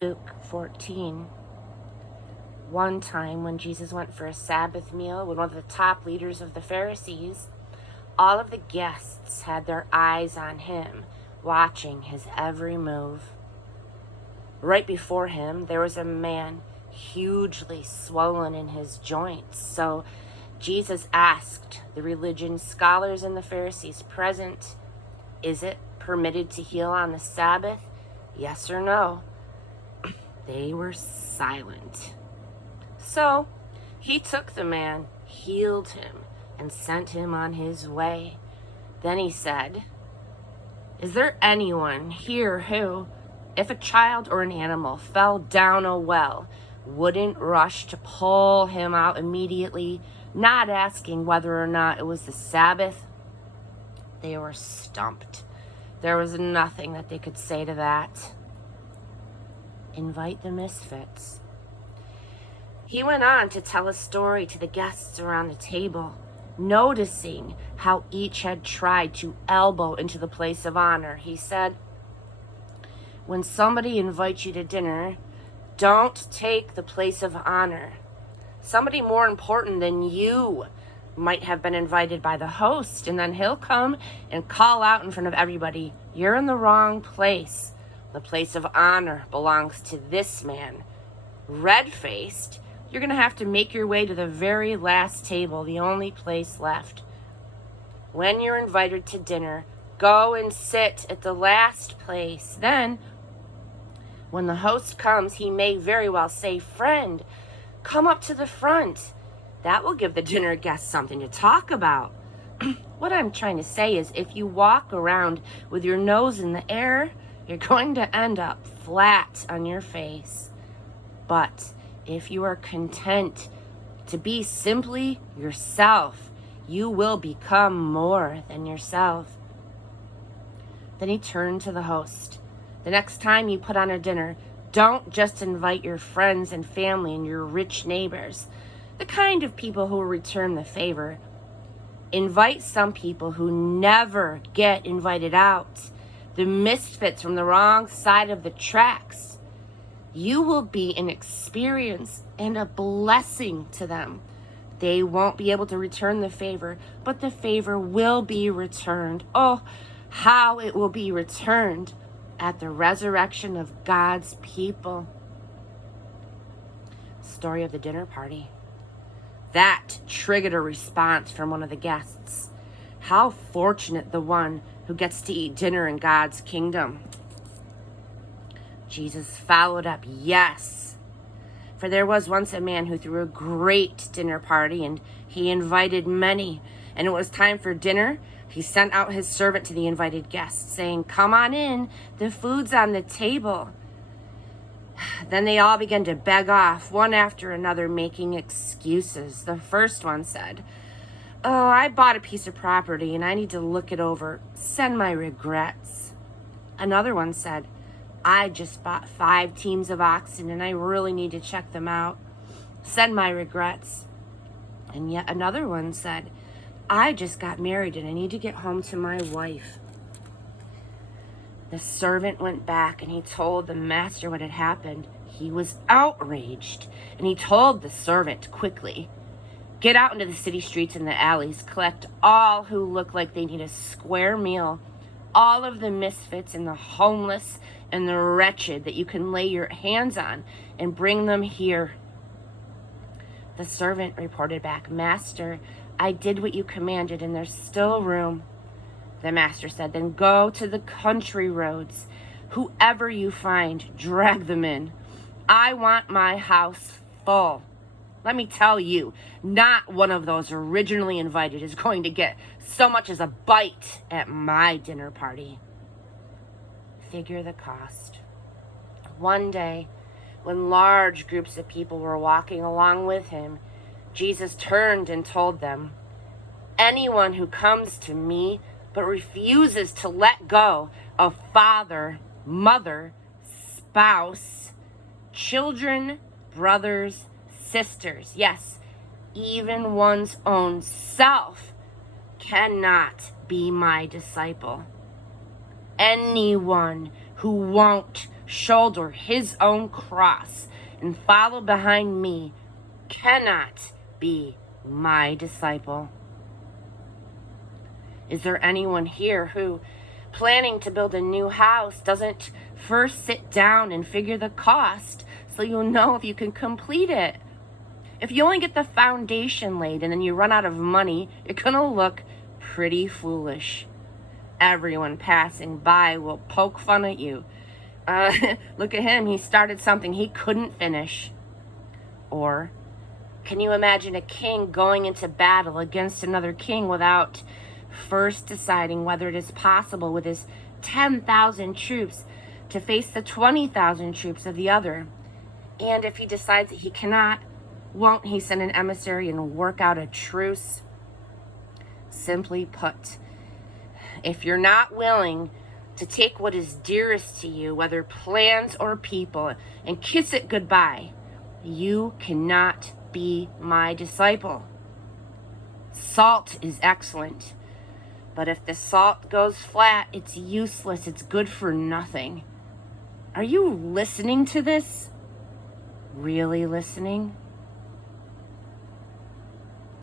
Luke 14. One time when Jesus went for a Sabbath meal with one of the top leaders of the Pharisees, all of the guests had their eyes on him, watching his every move. Right before him, there was a man hugely swollen in his joints. So Jesus asked the religion scholars and the Pharisees present, "Is it permitted to heal on the Sabbath? Yes or no?" They were silent. So he took the man, healed him, and sent him on his way. Then he said, "Is there anyone here who, if a child or an animal fell down a well, wouldn't rush to pull him out immediately, not asking whether or not it was the Sabbath?" They were stumped. There was nothing that they could say to that. Invite the misfits. He went on to tell a story to the guests around the table, noticing how each had tried to elbow into the place of honor. He said, "When somebody invites you to dinner, don't take the place of honor. Somebody more important than you might have been invited by the host, and then he'll come and call out in front of everybody, 'You're in the wrong place. The place of honor belongs to this man.' Red-faced, you're going to have to make your way to the very last table, the only place left. When you're invited to dinner, go and sit at the last place. Then, when the host comes, he may very well say, 'Friend, come up to the front.' That will give the dinner guests something to talk about." What I'm trying to say is, if you walk around with your nose in the air, you're going to end up flat on your face. But if you are content to be simply yourself, you will become more than yourself. Then he turned to the host. "The next time you put on a dinner, don't just invite your friends and family and your rich neighbors, the kind of people who will return the favor. Invite some people who never get invited out, the misfits from the wrong side of the tracks. You will be an experience and a blessing to them. They won't be able to return the favor, but the favor will be returned. Oh, how it will be returned at the resurrection of God's people." Story of the dinner party. That triggered a response from one of the guests. How fortunate the one who gets to eat dinner in God's kingdom. Jesus followed up, "Yes. For there was once a man who threw a great dinner party, and he invited many. And it was time for dinner. He sent out his servant to the invited guests, saying, 'Come on in, the food's on the table.' Then they all began to beg off, one after another, making excuses. The first one said, 'Oh, I bought a piece of property and I need to look it over. Send my regrets.' Another one said, 'I just bought 5 teams of oxen and I really need to check them out. Send my regrets.' And yet another one said, 'I just got married and I need to get home to my wife.' The servant went back and he told the master what had happened. He was outraged, and he told the servant quickly, 'Get out into the city streets and the alleys, collect all who look like they need a square meal, all of the misfits and the homeless and the wretched that you can lay your hands on, and bring them here.' The servant reported back, 'Master, I did what you commanded and there's still room.' The master said, 'Then go to the country roads. Whoever you find, drag them in. I want my house full.' Let me tell you, not one of those originally invited is going to get so much as a bite at my dinner party." Figure the cost. One day, when large groups of people were walking along with him, Jesus turned and told them, "Anyone who comes to me but refuses to let go of father, mother, spouse, children, brothers, sisters, yes, even one's own self, cannot be my disciple. Anyone who won't shoulder his own cross and follow behind me cannot be my disciple. Is there anyone here who, planning to build a new house, doesn't first sit down and figure the cost so you'll know if you can complete it? If you only get the foundation laid and then you run out of money, you're gonna look pretty foolish. Everyone passing by will poke fun at you. Look at him, he started something he couldn't finish. Or, can you imagine a king going into battle against another king without first deciding whether it is possible with his 10,000 troops to face the 20,000 troops of the other? And if he decides that he cannot, won't he send an emissary and work out a truce? Simply put, if you're not willing to take what is dearest to you, whether plans or people, and kiss it goodbye, you cannot be my disciple. Salt is excellent, but if the salt goes flat, it's useless. It's good for nothing. Are you listening to this? Really listening?